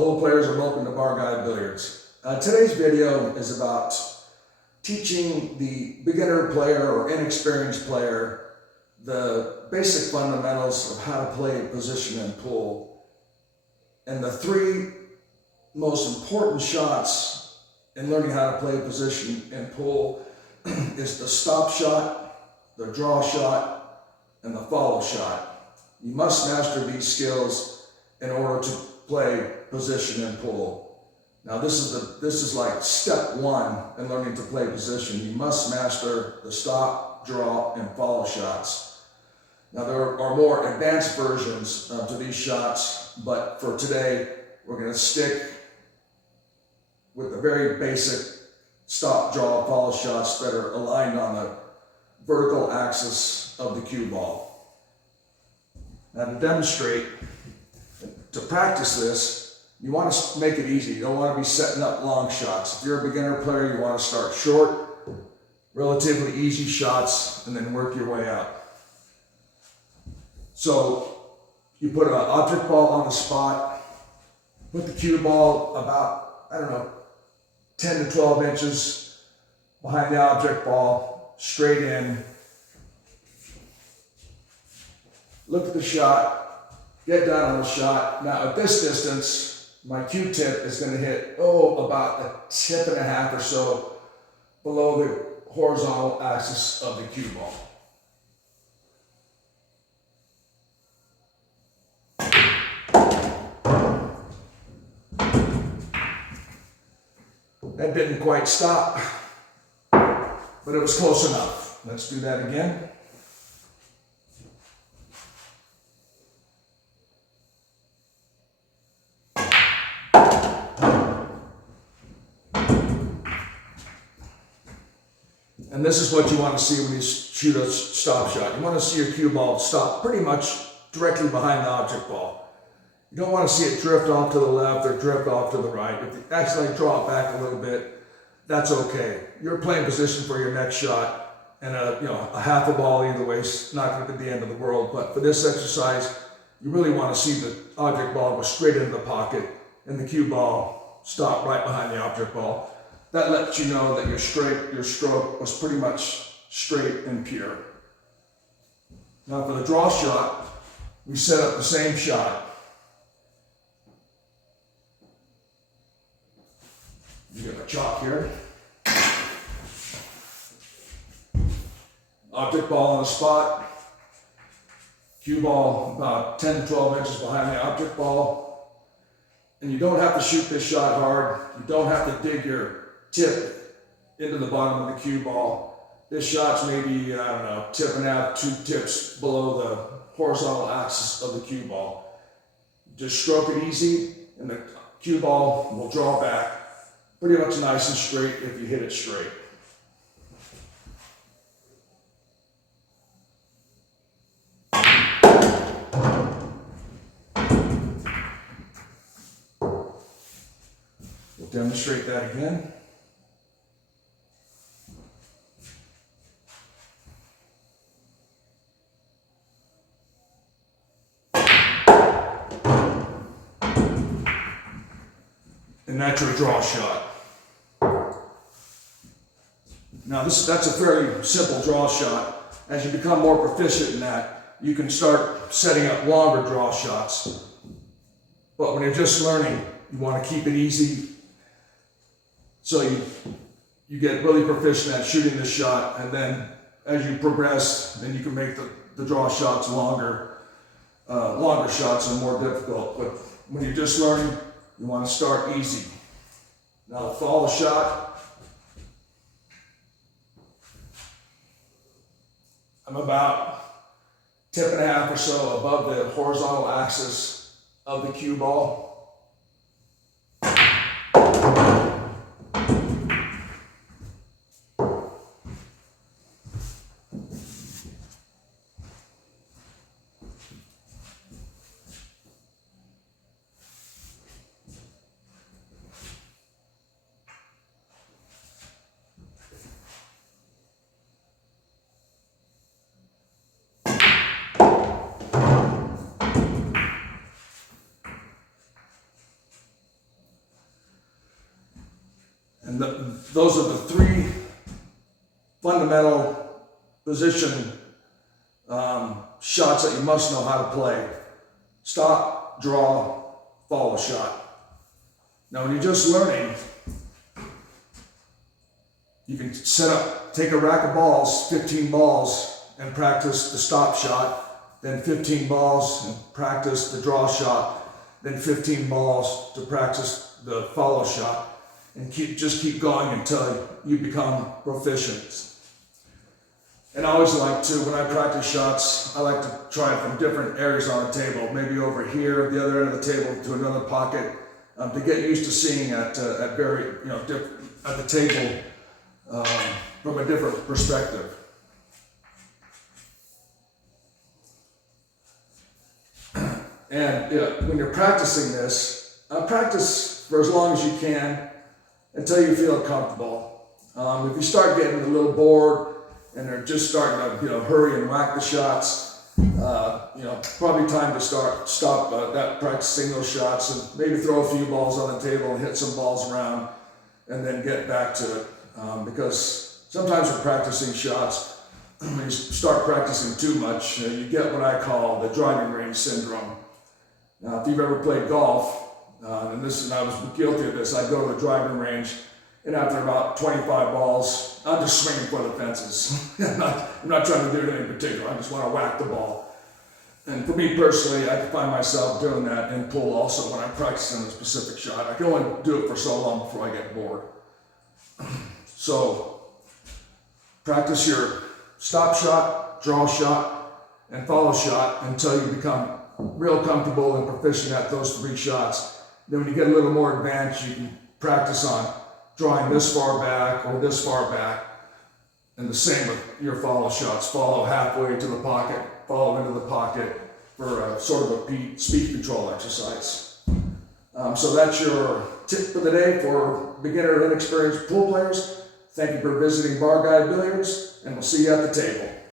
pool players, and welcome to Bar Guy Billiards. Today's video is about teaching the beginner player or inexperienced player the basic fundamentals of how to play position in pool. And the three most important shots in learning how to play position in pool is the stop shot, the draw shot, and the follow shot. You must master these skills in order to play position in pool. Now this is like step one in learning to play position. You must master the stop, draw, and follow shots. Now there are more advanced versions to these shots, but for today we're going to stick with the very basic stop, draw, follow shots that are aligned on the vertical axis of the cue ball. Now to demonstrate, to practice this, you want to make it easy. You don't want to be setting up long shots. If you're a beginner player, you want to start short, relatively easy shots, and then work your way out. So you put an object ball on the spot, put the cue ball about, 10 to 12 inches behind the object ball, straight in. Look at the shot. Get down on the shot. Now at this distance, my cue tip is going to hit, about a tip and a half or so below the horizontal axis of the cue ball. That didn't quite stop, but it was close enough. Let's do that again. And this is what you want to see when you shoot a stop shot. You want to see your cue ball stop pretty much directly behind the object ball. You don't want to see it drift off to the left or drift off to the right. If you accidentally draw it back a little bit, that's okay. You're playing position for your next shot, and a half a ball either way is not going to be the end of the world. But for this exercise, you really want to see the object ball go straight into the pocket and the cue ball stop right behind the object ball. That lets you know that your stroke was pretty much straight and pure. Now for the draw shot, we set up the same shot. You get my chalk here. Object ball on the spot. Cue ball about 10 to 12 inches behind the object ball. And you don't have to shoot this shot hard. You don't have to dig your tip into the bottom of the cue ball. This shot's maybe, tip and a half, 2 tips below the horizontal axis of the cue ball. Just stroke it easy and the cue ball will draw back pretty much nice and straight if you hit it straight. We'll demonstrate that again. And that's your draw shot. Now that's a fairly simple draw shot. As you become more proficient in that, you can start setting up longer draw shots. But when you're just learning, you want to keep it easy. So you get really proficient at shooting the shot, and then as you progress, then you can make the draw shots longer. Longer shots are more difficult, but when you're just learning, you want to start easy. Now the follow shot. I'm about tip and a half or so above the horizontal axis of the cue ball. And those are the three fundamental position shots that you must know how to play. Stop, draw, follow shot. Now when you're just learning, you can take a rack of balls, 15 balls, and practice the stop shot, then 15 balls and practice the draw shot, then 15 balls to practice the follow shot, and just keep going until you become proficient. And I always like to, when I practice shots, I like to try it from different areas on the table, maybe over here, the other end of the table to another pocket, to get used to seeing at the table from a different perspective. And when you're practicing this, practice for as long as you can until you feel comfortable. If you start getting a little bored and they're just starting to hurry and whack the shots, probably time to stop practicing those shots and maybe throw a few balls on the table and hit some balls around and then get back to it. Because sometimes when practicing shots, when you start practicing too much, you get what I call the driving range syndrome. Now, if you've ever played golf, and I was guilty of this, I'd go to the driving range, and after about 25 balls, I'm just swinging for the fences. I'm not trying to do anything in particular. I just want to whack the ball. And for me personally, I can find myself doing that in pool also when I'm practicing a specific shot. I can only do it for so long before I get bored. So, practice your stop shot, draw shot, and follow shot until you become real comfortable and proficient at those three shots. Then when you get a little more advanced, you can practice on drawing this far back or this far back. And the same with your follow shots. Follow halfway to the pocket, follow into the pocket for a sort of a speed control exercise. So that's your tip for the day for beginner and inexperienced pool players. Thank you for visiting Bar Guide Billiards, and we'll see you at the table.